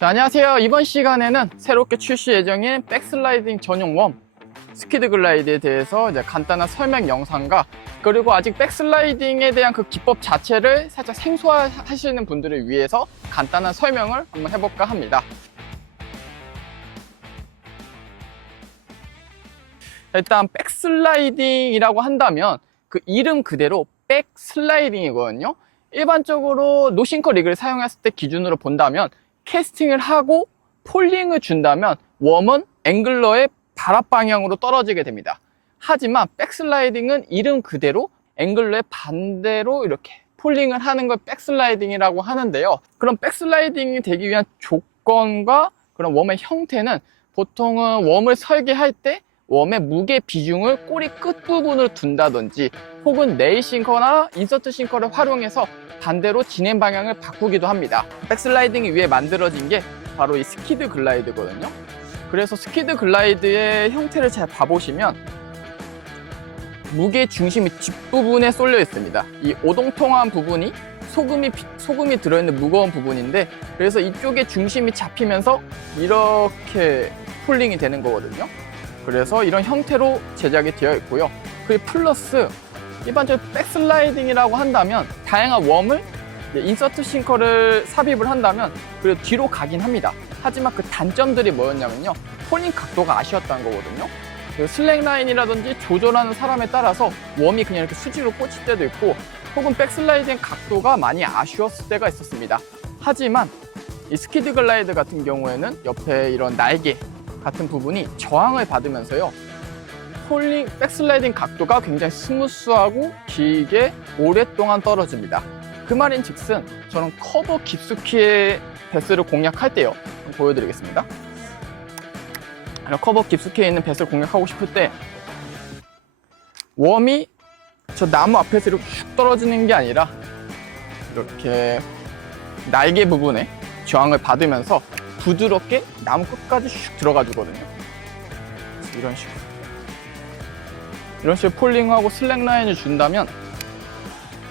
자, 안녕하세요. 이번 시간에는 새롭게 출시 예정인 백슬라이딩 전용 웜 스키드 글라이드에 대해서 이제 간단한 설명 영상과 그리고 아직 백슬라이딩에 대한 그 기법 자체를 살짝 생소하시는 분들을 위해서 간단한 설명을 한번 해볼까 합니다. 일단 백슬라이딩이라고 한다면 그 이름 그대로 백슬라이딩이거든요. 일반적으로 노싱커 리그를 사용했을 때 기준으로 본다면 캐스팅을 하고 폴링을 준다면 웜은 앵글러의 바람 방향으로 떨어지게 됩니다. 하지만 백슬라이딩은 이름 그대로 앵글러의 반대로 이렇게 폴링을 하는 걸 백슬라이딩이라고 하는데요. 그럼 백슬라이딩이 되기 위한 조건과 그런 웜의 형태는 보통은 웜을 설계할 때 웜의 무게 비중을 꼬리 끝부분으로 둔다든지 혹은 네일 싱커나 인서트 싱커를 활용해서 반대로 진행 방향을 바꾸기도 합니다. 백슬라이딩이 위해 만들어진 게 바로 이 스키드 글라이드거든요. 그래서 스키드 글라이드의 형태를 잘 봐보시면 무게 중심이 뒷부분에 쏠려 있습니다. 이 오동통한 부분이 소금이 들어있는 무거운 부분인데, 그래서 이쪽에 중심이 잡히면서 이렇게 폴링이 되는 거거든요. 그래서 이런 형태로 제작이 되어 있고요. 그리고 플러스 일반적으로 백슬라이딩이라고 한다면 다양한 웜을 인서트 싱커를 삽입을 한다면 그래도 뒤로 가긴 합니다. 하지만 그 단점들이 뭐였냐면요, 폴링 각도가 아쉬웠다는 거거든요. 슬랙 라인이라든지 조절하는 사람에 따라서 웜이 그냥 이렇게 수직으로 꽂힐 때도 있고 혹은 백슬라이딩 각도가 많이 아쉬웠을 때가 있었습니다. 하지만 이 스키드 글라이드 같은 경우에는 옆에 이런 날개 같은 부분이 저항을 받으면서요, 백슬라이딩 각도가 굉장히 스무스하고 길게 오랫동안 떨어집니다. 그 말인 즉슨 저는 커버 깊숙이의 베스를 공략할 때요, 보여드리겠습니다. 커버 깊숙이에 있는 베스를 공략하고 싶을 때 웜이 저 나무 앞에서 이렇게 슉 떨어지는 게 아니라 이렇게 날개 부분에 저항을 받으면서 부드럽게 나무 끝까지 슉 들어가 주거든요. 이런 식으로 폴링하고 슬랙 라인을 준다면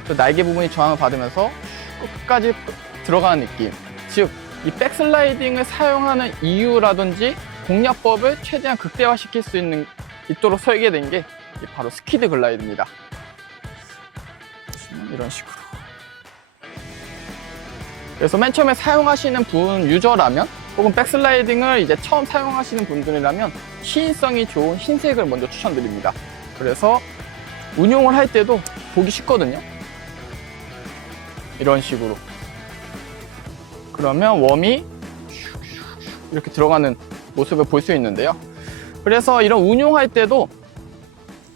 또 날개 부분이 저항을 받으면서 끝까지 들어가는 느낌. 즉, 이 백슬라이딩을 사용하는 이유라든지 공략법을 최대한 극대화시킬 수 있도록 설계된 게 바로 스키드 글라이드입니다. 이런 식으로. 그래서 맨 처음에 사용하시는 유저라면 혹은 백슬라이딩을 이제 처음 사용하시는 분들이라면 시인성이 좋은 흰색을 먼저 추천드립니다. 그래서 운용을 할 때도 보기 쉽거든요. 이런 식으로. 그러면 웜이 이렇게 들어가는 모습을 볼 수 있는데요. 그래서 이런 운용할 때도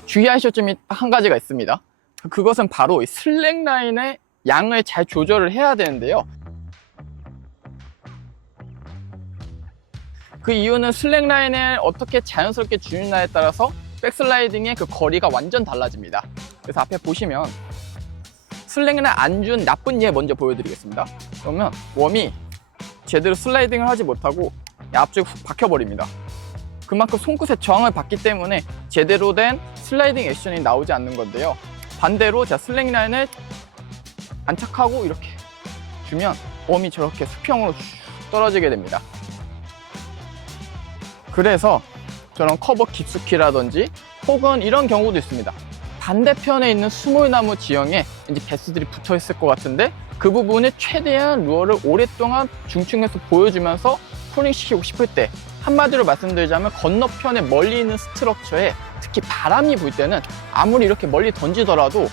주의하실 점이 한 가지가 있습니다. 그것은 바로 이 슬랙 라인의 양을 잘 조절을 해야 되는데요. 그 이유는 슬랙 라인을 어떻게 자연스럽게 주느냐에 따라서 백슬라이딩의 그 거리가 완전 달라집니다. 그래서 앞에 보시면 슬랙을 안 준 나쁜 예 먼저 보여드리겠습니다. 그러면 웜이 제대로 슬라이딩을 하지 못하고 앞쪽에 훅 박혀버립니다. 그만큼 손끝에 저항을 받기 때문에 제대로 된 슬라이딩 액션이 나오지 않는 건데요. 반대로 제가 슬랙 라인을 안착하고 이렇게 주면 웜이 저렇게 수평으로 슉 떨어지게 됩니다. 그래서 저런 커버 깊숙이라든지 혹은 이런 경우도 있습니다. 반대편에 있는 수몰나무 지형에 이제 베스들이 붙어 있을 것 같은데 그 부분에 최대한 루어를 오랫동안 중층에서 보여주면서 폴링시키고 싶을 때, 한마디로 말씀드리자면 건너편에 멀리 있는 스트럭처에 특히 바람이 불 때는 아무리 이렇게 멀리 던지더라도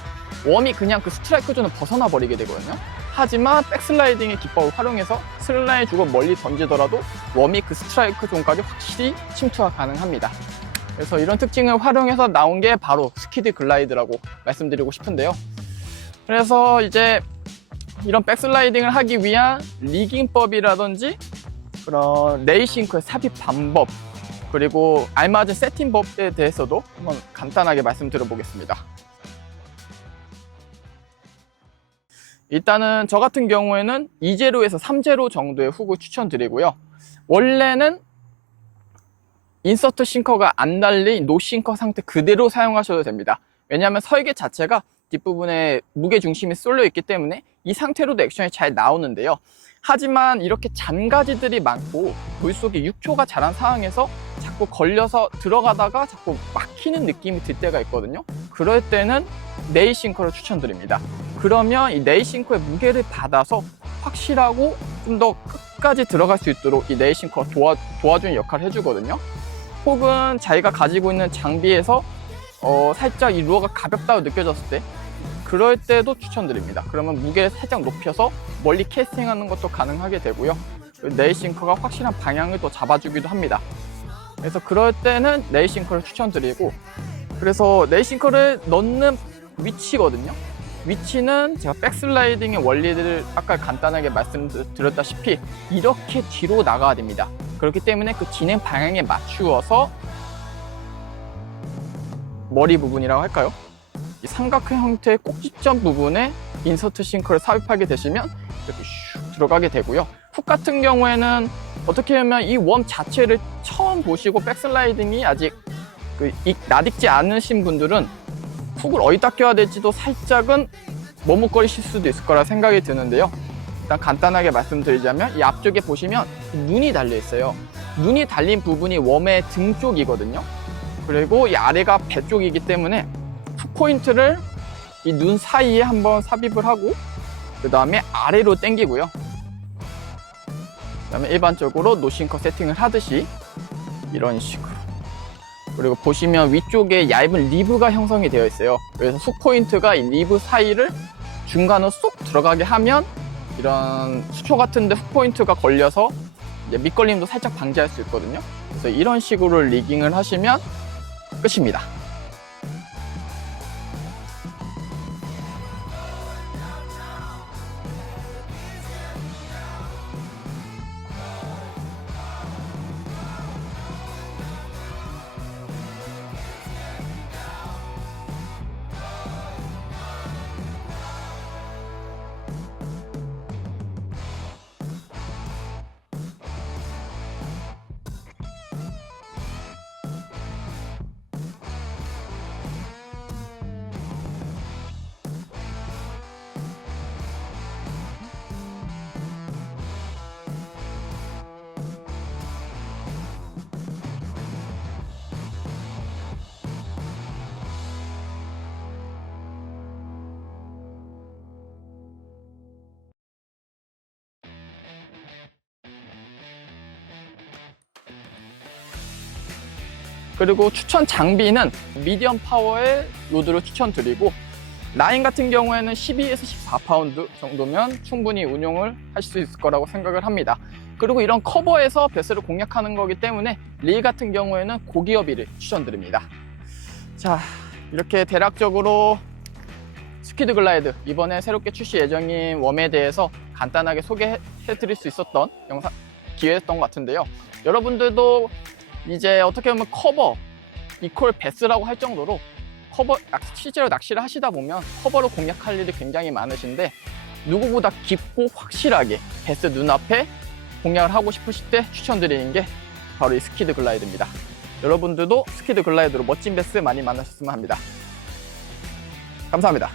웜이 그냥 그 스트라이크 존을 벗어나 버리게 되거든요. 하지만 백슬라이딩의 기법을 활용해서 슬라이드 주고 멀리 던지더라도 웜이 그 스트라이크 존까지 확실히 침투가 가능합니다. 그래서 이런 특징을 활용해서 나온 게 바로 스키드 글라이드라고 말씀드리고 싶은데요. 그래서 이제 이런 백슬라이딩을 하기 위한 리깅법이라든지 그런 네일싱크의 삽입 방법, 그리고 알맞은 세팅법에 대해서도 한번 간단하게 말씀드려 보겠습니다. 일단은 저 같은 경우에는 2제로에서 3제로 정도의 훅을 추천드리고요. 원래는 인서트 싱커가 안 달린 노싱커 상태 그대로 사용하셔도 됩니다. 왜냐하면 설계 자체가 뒷부분에 무게중심이 쏠려 있기 때문에 이 상태로도 액션이 잘 나오는데요. 하지만 이렇게 잔가지들이 많고 물속에 육초가 자란 상황에서 자꾸 걸려서 들어가다가 자꾸 막히는 느낌이 들 때가 있거든요. 그럴 때는 네일싱커를 추천드립니다. 그러면 이 네일싱커의 무게를 받아서 확실하고 좀 더 끝까지 들어갈 수 있도록 이 네일싱커가 도와주는 역할을 해주거든요. 혹은 자기가 가지고 있는 장비에서 살짝 이 루어가 가볍다고 느껴졌을 때, 그럴 때도 추천드립니다. 그러면 무게를 살짝 높여서 멀리 캐스팅하는 것도 가능하게 되고요. 네일싱커가 확실한 방향을 또 잡아주기도 합니다. 그래서 그럴 때는 네일싱커를 추천드리고, 그래서 네일싱커를 넣는 위치거든요. 위치는 제가 백슬라이딩의 원리를 아까 간단하게 말씀드렸다시피 이렇게 뒤로 나가야 됩니다. 그렇기 때문에 그 진행 방향에 맞추어서 머리 부분이라고 할까요? 이 삼각형 형태의 꼭지점 부분에 인서트 싱커를 삽입하게 되시면 이렇게 슉 들어가게 되고요. 훅 같은 경우에는 어떻게 보면 이 웜 자체를 처음 보시고 백슬라이딩이 아직 낯익지 않으신 분들은 훅을 어디다 껴야 될지도 살짝은 머뭇거리실 수도 있을 거라 생각이 드는데요. 일단 간단하게 말씀드리자면 이 앞쪽에 보시면 눈이 달려 있어요. 눈이 달린 부분이 웜의 등 쪽이거든요. 그리고 이 아래가 배 쪽이기 때문에 훅 포인트를 이 눈 사이에 한번 삽입을 하고, 그 다음에 아래로 당기고요. 그 다음에 일반적으로 노싱커 세팅을 하듯이 이런 식으로. 그리고 보시면 위쪽에 얇은 리브가 형성이 되어 있어요. 그래서 훅 포인트가 이 리브 사이를 중간으로 쏙 들어가게 하면 이런 수초 같은데 훅 포인트가 걸려서 이제 밑걸림도 살짝 방지할 수 있거든요. 그래서 이런 식으로 리깅을 하시면 끝입니다. 그리고 추천 장비는 미디엄 파워의 로드를 추천드리고, 라인 같은 경우에는 12에서 14파운드 정도면 충분히 운용을 하실 수 있을 거라고 생각을 합니다. 그리고 이런 커버에서 베스를 공략하는 거기 때문에 릴 같은 경우에는 고기어비를 추천드립니다. 자, 이렇게 대략적으로 스키드 글라이드 이번에 새롭게 출시 예정인 웜에 대해서 간단하게 소개해 드릴 수 있었던 기회였던 것 같은데요. 여러분들도 이제 어떻게 보면 커버 이퀄 베스라고 할 정도로 실제로 낚시를 하시다 보면 커버로 공략할 일이 굉장히 많으신데, 누구보다 깊고 확실하게 베스 눈앞에 공략을 하고 싶으실 때 추천드리는 게 바로 이 스키드 글라이드입니다. 여러분들도 스키드 글라이드로 멋진 베스 많이 만나셨으면 합니다. 감사합니다.